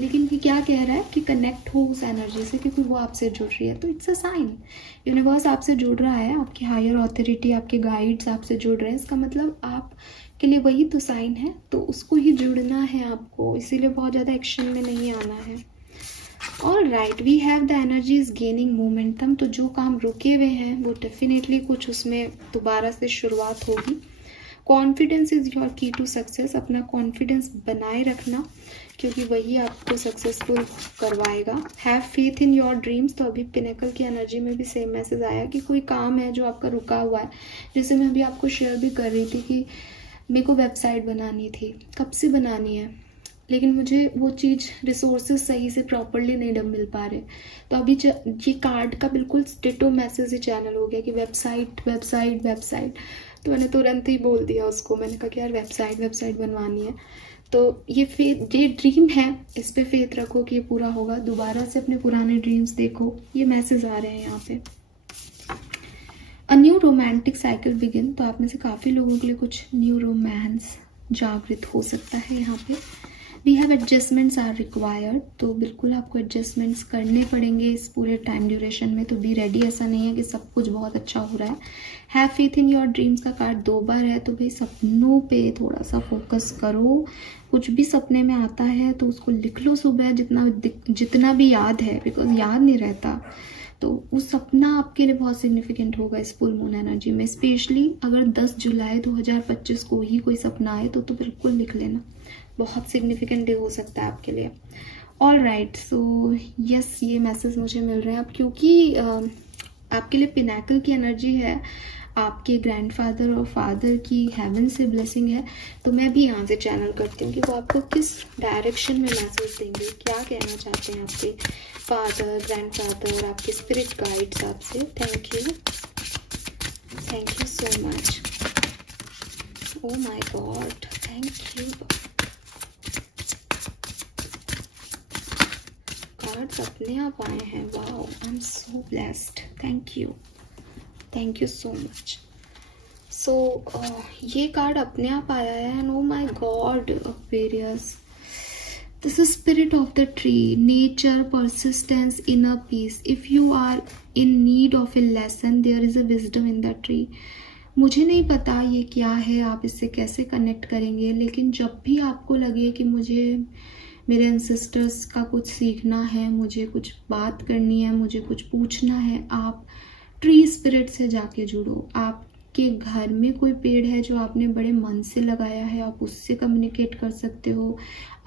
लेकिन ये क्या कह रहा है कि कनेक्ट हो उस एनर्जी से, क्योंकि वो आपसे जुड़ रही है। तो इट्स अ साइन, यूनिवर्स आपसे जुड़ रहा है, आपकी हायर अथॉरिटी, आपके गाइड्स आपसे जुड़ रहे हैं। इसका मतलब आप के लिए वही तो साइन है, तो उसको ही जुड़ना है आपको, इसीलिए बहुत ज़्यादा एक्शन में नहीं आना है। All right, we have the energy is gaining momentum. तो जो काम रुके हुए हैं वो डेफिनेटली कुछ उसमें दोबारा से शुरुआत होगी। कॉन्फिडेंस इज योर की टू सक्सेस। अपना कॉन्फिडेंस बनाए रखना, क्योंकि वही आपको सक्सेसफुल करवाएगा। Have faith in your dreams. तो अभी पिनेकल की एनर्जी में भी सेम मैसेज आया कि कोई काम है जो आपका रुका हुआ है। जैसे मैं अभी आपको शेयर भी कर रही थी कि मेरे को वेबसाइट बनानी थी, कब से बनानी है, लेकिन मुझे वो चीज़ रिसोर्सेज सही से प्रॉपरली नहीं मिल पा रहे। तो अभी ये कार्ड का बिल्कुल स्टेटो मैसेज ही चैनल हो गया कि वेबसाइट वेबसाइट वेबसाइट। तो मैंने तुरंत ही बोल दिया उसको, मैंने कहा कि यार वेबसाइट बनवानी है। तो ये फेथ, ये ड्रीम है, इस पे फेथ रखो कि ये पूरा होगा। दोबारा से अपने पुराने ड्रीम्स देखो, ये मैसेज आ रहे हैं यहाँ पे। A new romantic cycle begin. तो आप में से काफ़ी लोगों के लिए कुछ न्यू रोमांस जागृत हो सकता है यहाँ पे। We have adjustments are required. तो बिल्कुल आपको एडजस्टमेंट्स करने पड़ेंगे इस पूरे टाइम ड्यूरेशन में। तो बी रेडी, ऐसा नहीं है कि सब कुछ बहुत अच्छा हो रहा है। Have faith in your dreams का कार्ड 2 बार है। तो भाई सपनों पे थोड़ा सा फोकस करो। कुछ भी सपने में आता है तो उसको लिख लो सुबह, जितना भी याद है, बिकॉज याद नहीं रहता। तो वो सपना आपके लिए बहुत सिग्निफिकेंट होगा इस फुल मून एनर्जी में। स्पेशली अगर 10 जुलाई 2025 को ही कोई सपना आए तो बिल्कुल लिख लेना, बहुत सिग्निफिकेंट डे हो सकता है आपके लिए। ऑल राइट, सो यस, ये मैसेज मुझे मिल रहे हैं अब, क्योंकि आपके लिए पिनेकल की एनर्जी है, आपके ग्रैंडफादर और फादर की हेवन से ब्लेसिंग है। तो मैं भी यहाँ से चैनल करती हूँ कि वो आपको किस डायरेक्शन में मैसेज देंगे, क्या कहना चाहते हैं आपके फादर, ग्रैंडफादर, आपके स्पिरिट गाइड्स आपसे। Thank you so much. Oh my god, thank you. Cards अपने आप आए हैं, wow, I am so blessed, thank you so much. So ये कार्ड अपने आप आया है, and oh my god, various, this is spirit of the tree, nature, persistence, inner peace. If you are in need of a lesson, there is a wisdom in the tree. मुझे नहीं पता ये क्या है, आप इससे कैसे कनेक्ट करेंगे, लेकिन जब भी आपको लगे कि मुझे मेरे एंसेस्टर्स का कुछ सीखना है, मुझे कुछ बात करनी है, मुझे कुछ पूछना है, आप ट्री स्पिरिट से जाके जुड़ो। आपके घर में कोई पेड़ है जो आपने बड़े मन से लगाया है, आप उससे कम्युनिकेट कर सकते हो।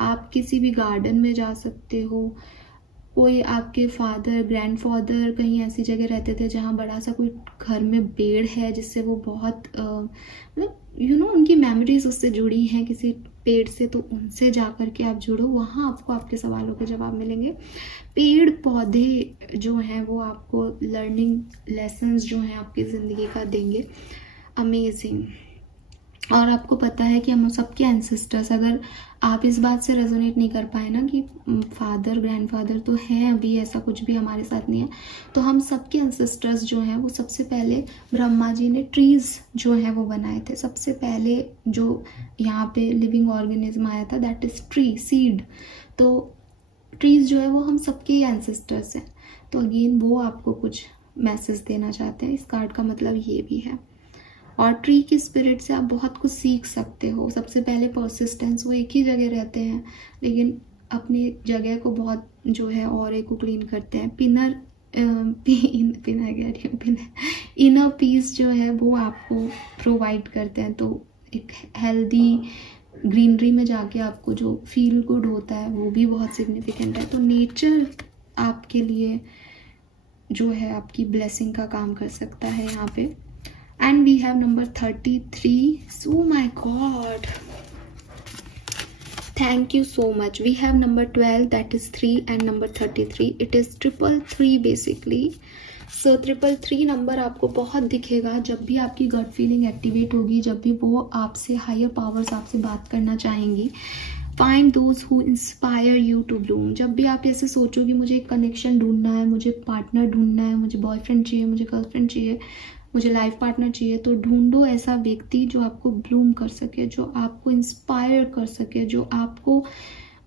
आप किसी भी गार्डन में जा सकते हो। कोई आपके फादर, ग्रैंडफादर कहीं ऐसी जगह रहते थे जहाँ बड़ा सा कोई घर में पेड़ है, जिससे वो बहुत मतलब उनकी मेमोरीज उससे जुड़ी हैं किसी पेड़ से, तो उनसे जा कर के आप जुड़ो, वहाँ आपको आपके सवालों के जवाब मिलेंगे। पेड़ पौधे जो हैं वो आपको लर्निंग लेसन्स जो हैं आपकी ज़िंदगी का देंगे। अमेजिंग। और आपको पता है कि हम सबके एंसेस्टर्स, अगर आप इस बात से रेजोनेट नहीं कर पाए ना कि फादर, ग्रैंडफादर तो हैं, अभी ऐसा कुछ भी हमारे साथ नहीं है, तो हम सबके एंसेस्टर्स जो हैं वो सबसे पहले ब्रह्मा जी ने ट्रीज जो हैं वो बनाए थे। सबसे पहले जो यहाँ पे लिविंग ऑर्गेनिज्म आया था, दैट इज ट्री, सीड। तो ट्रीज जो है वो हम सबके ही एंसेस्टर्स हैं। तो अगेन वो आपको कुछ मैसेज देना चाहते हैं, इस कार्ड का मतलब ये भी है। और ट्री की स्पिरिट से आप बहुत कुछ सीख सकते हो। सबसे पहले परसिस्टेंस, वो एक ही जगह रहते हैं लेकिन अपनी जगह को बहुत जो है और एक को क्लीन करते हैं। इनर पीस जो है वो आपको प्रोवाइड करते हैं। तो एक हेल्दी ग्रीनरी में जाके आपको जो फील गुड होता है वो भी बहुत सिग्निफिकेंट है। तो नेचर आपके लिए जो है आपकी ब्लेसिंग का काम कर सकता है यहाँ पे। And we have number 33. So my God, Thank you so much. We have number 12, that is 3, and number 33. It is 333 basically. So 333 number आपको बहुत दिखेगा जब भी आपकी गट फीलिंग एक्टिवेट होगी, जब भी वो आपसे हायर पावर्स आपसे बात करना चाहेंगी. Find those who inspire you to bloom. जब भी आप ऐसे सोचोगे मुझे एक कनेक्शन ढूंढना है, मुझे पार्टनर ढूंढना है, मुझे बॉयफ्रेंड चाहिए, मुझे गर्लफ्रेंड चाहिए, मुझे लाइफ पार्टनर चाहिए, तो ढूंढो ऐसा व्यक्ति जो आपको ब्लूम कर सके, जो आपको इंस्पायर कर सके, जो आपको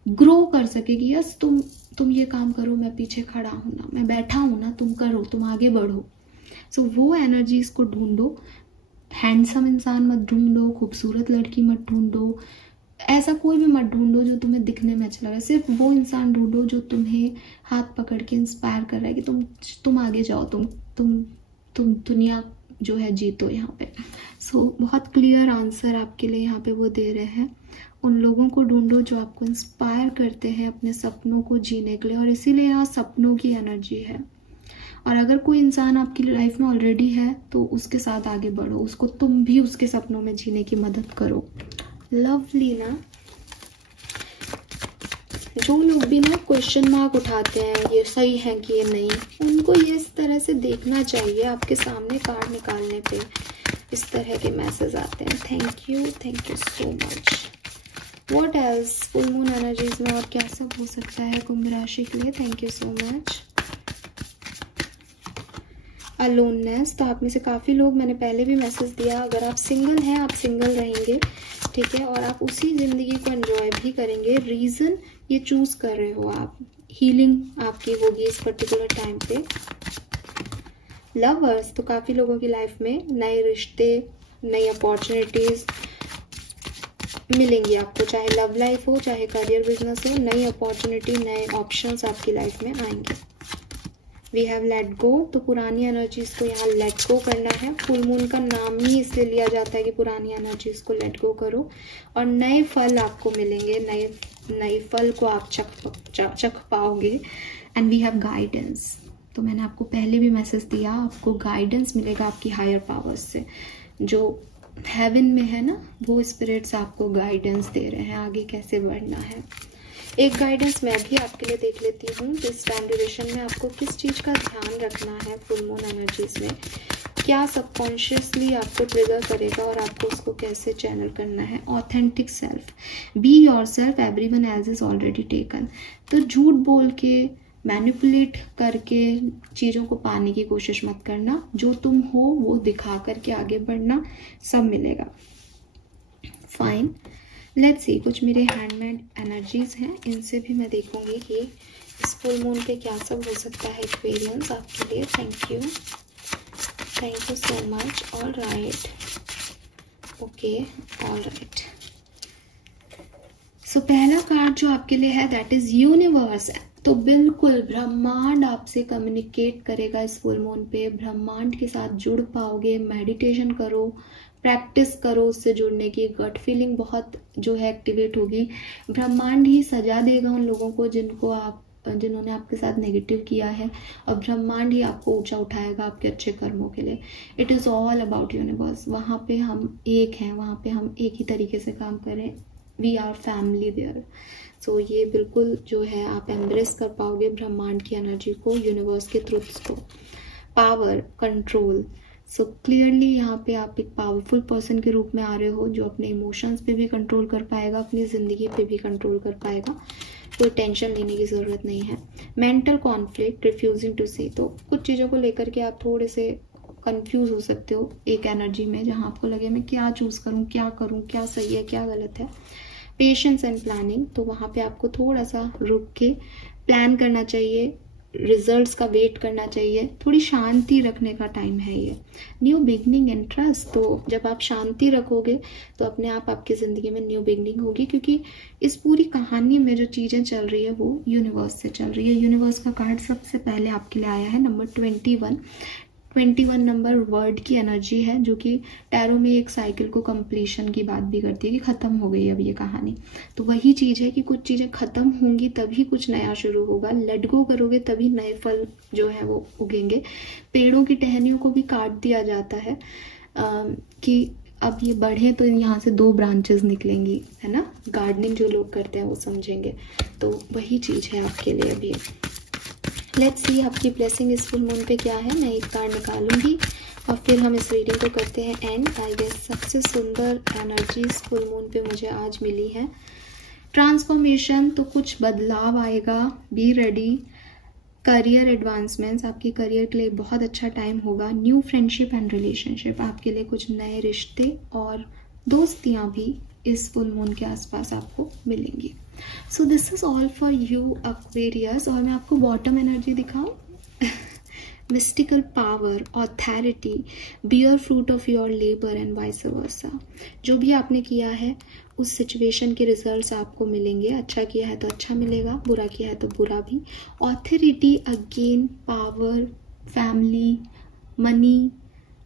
ग्रो कर सके कि यस तुम ये काम करो, मैं पीछे खड़ा हूं ना, मैं बैठा हूं ना, तुम करो, तुम आगे बढ़ो. सो वो एनर्जीज को ढूंढो. हैंडसम इंसान मत ढूंढो, खूबसूरत लड़की मत ढूंढो, ऐसा कोई भी मत ढूंढो जो तुम्हें दिखने में अच्छा लगे. सिर्फ वो इंसान ढूंढो जो तुम्हें हाथ पकड़ के इंस्पायर कर रहा है कि तुम आगे जाओ, तुम दुनिया जो है जीतो यहाँ पे. सो बहुत क्लियर आंसर आपके लिए यहाँ पे वो दे रहे हैं. उन लोगों को ढूंढो जो आपको इंस्पायर करते हैं अपने सपनों को जीने के लिए, और इसीलिए यहाँ सपनों की एनर्जी है. और अगर कोई इंसान आपकी लाइफ में ऑलरेडी है तो उसके साथ आगे बढ़ो, उसको तुम भी उसके सपनों में जीने की मदद करो. लवली ना. जो लोग भी ना क्वेश्चन मार्क उठाते हैं ये सही है कि ये नहीं, उनको ये इस तरह से देखना चाहिए. आपके सामने कार्ड निकालने पे इस तरह के मैसेज आते हैं. Thank you so much. What else full moon energies में और क्या सब हो सकता है कुंभ राशि के लिए. Thank you so much. Aloneness. तो आप में से काफ़ी लोग, मैंने पहले भी मैसेज दिया, अगर आप सिंगल हैं आप सिंगल रहेंगे, ठीक है, और आप उसी ज़िंदगी को एंजॉय भी करेंगे. रीज़न ये चूज़ कर रहे हो आप, हीलिंग आपकी होगी इस पर्टिकुलर टाइम पे. लवर्स. तो काफ़ी लोगों की लाइफ में नए रिश्ते, नई अपॉर्चुनिटीज़ मिलेंगी आपको, चाहे लव लाइफ हो, चाहे करियर बिजनेस हो. नई अपॉर्चुनिटी, नए ऑप्शंस आपकी लाइफ में आएंगे. We have let go. तो पुरानी एनर्जीज को यहाँ लेट गो करना है. फुल मून का नाम ही इसलिए लिया जाता है कि पुरानी एनर्जीज को लेट गो करो, और नए फल आपको मिलेंगे, नए फल को आप चख पाओगे. And we have guidance. तो मैंने आपको पहले भी मैसेज दिया, आपको गाइडेंस मिलेगा आपकी हायर पावर्स से. जो हेवन में है ना, वो स्पिरिट्स आपको गाइडेंस दे रहे हैं आगे कैसे बढ़ना है. एक गाइडेंस मैं भी आपके लिए देख लेती हूँ. इस टाइम ड्यूरेशन में आपको किस चीज़ का ध्यान रखना है फुल मून एनर्जीज में, क्या सबकॉन्शियसली आपको ट्रिगर करेगा और आपको उसको कैसे चैनल करना है. Authentic self. Be your self, everyone else is already taken. तो झूठ बोल के, मैनिपुलेट करके चीज़ों को पाने की कोशिश मत करना. जो तुम हो वो दिखा करके आगे बढ़ना, सब मिलेगा. फाइन. लेट्स सी, कुछ मेरे हैंडमेड एनर्जीज हैं, इनसे भी मैं देखूंगी कि इस फुल मून पे क्या सब हो सकता है एक्सपीरियंस आपके लिए. Thank you so much. All right. Okay, all right. So पहला कार्ड जो आपके लिए है दैट इज यूनिवर्स. तो बिल्कुल ब्रह्मांड आपसे कम्युनिकेट करेगा इस फुल मून पे. ब्रह्मांड के साथ जुड़ पाओगे. मेडिटेशन करो, प्रैक्टिस करो उससे जुड़ने की. गट फीलिंग बहुत जो है एक्टिवेट होगी. ब्रह्मांड ही सजा देगा उन लोगों को जिन्होंने आपके साथ नेगेटिव किया है, और ब्रह्मांड ही आपको ऊंचा उठाएगा आपके अच्छे कर्मों के लिए. It is all about universe. वहाँ पे हम एक हैं, वहाँ पे हम एक ही तरीके से काम करें. We are family there. So ये बिल्कुल जो है आप एम्ब्रेस कर पाओगे ब्रह्मांड की एनर्जी को, यूनिवर्स के ट्रुथ्स को. Power, control. सो क्लियरली यहाँ पे आप एक पावरफुल पर्सन के रूप में आ रहे हो जो अपने इमोशंस पे भी कंट्रोल कर पाएगा, अपनी ज़िंदगी पे भी कंट्रोल कर पाएगा. कोई टेंशन लेने की ज़रूरत नहीं है. मेंटल कॉन्फ्लिक्ट, रिफ्यूजिंग टू सी. तो कुछ चीज़ों को लेकर के आप थोड़े से कंफ्यूज हो सकते हो एक एनर्जी में, जहाँ आपको लगे मैं क्या चूज़ करूँ, क्या करूँ, क्या सही है, क्या गलत है. Patience and planning. तो वहाँ पे आपको थोड़ा सा रुक के प्लान करना चाहिए, रिजल्ट्स का वेट करना चाहिए. थोड़ी शांति रखने का टाइम है ये. New beginning and trust. तो जब आप शांति रखोगे तो अपने आप आपकी ज़िंदगी में न्यू बिगनिंग होगी, क्योंकि इस पूरी कहानी में जो चीज़ें चल रही है वो यूनिवर्स से चल रही है. यूनिवर्स का कार्ड सबसे पहले आपके लिए आया है नंबर 21. 21 नंबर वर्ड की एनर्जी है, जो कि टैरो में एक साइकिल को कंप्लीशन की बात भी करती है कि ख़त्म हो गई अब ये कहानी. तो वही चीज़ है कि कुछ चीज़ें ख़त्म होंगी तभी कुछ नया शुरू होगा. लेट गो करोगे तभी नए फल जो है वो उगेंगे. पेड़ों की टहनियों को भी काट दिया जाता है कि अब ये बढ़े तो यहाँ से 2 ब्रांचेस निकलेंगी, है ना। गार्डनिंग जो लोग करते हैं वो समझेंगे, तो वही चीज़ है आपके लिए अभी। लेट्स सी आपकी ब्लेसिंग इस फुल मून पे क्या है। मैं एक कार्ड निकालूंगी और फिर हम इस रीडिंग को करते हैं एंड। आई गेस सबसे सुंदर एनर्जी इस फुल मून पे मुझे आज मिली है ट्रांसफॉर्मेशन। तो कुछ बदलाव आएगा, बी रेडी। करियर एडवांसमेंट्स, आपकी करियर के लिए बहुत अच्छा टाइम होगा। न्यू फ्रेंडशिप एंड रिलेशनशिप, आपके लिए कुछ नए रिश्ते और दोस्तियां भी इस फुल मून के आसपास आपको मिलेंगी। So this is all for you Aquarius. और मैं आपको बॉटम एनर्जी दिखाऊं। Mystical power, authority, bear fruit of your labour and vice versa. जो भी आपने किया है उस सिचुएशन के रिजल्ट्स आपको मिलेंगे। अच्छा किया है तो अच्छा मिलेगा, बुरा किया है तो बुरा भी। Authority again, power, family, money.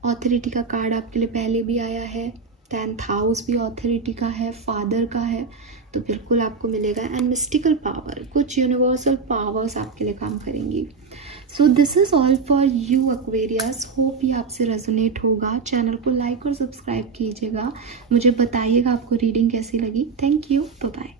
Authority का कार्ड आपके लिए पहले भी आया है। 10th हाउस भी ऑथोरिटी का है, फादर का है, तो बिल्कुल आपको मिलेगा। एंड मिस्टिकल पावर, कुछ यूनिवर्सल पावर्स आपके लिए काम करेंगी। सो this is all for you Aquarius. Hope ये आपसे रेजोनेट होगा। चैनल को लाइक और सब्सक्राइब कीजिएगा। मुझे बताइएगा आपको रीडिंग कैसी लगी। Thank you, bye bye.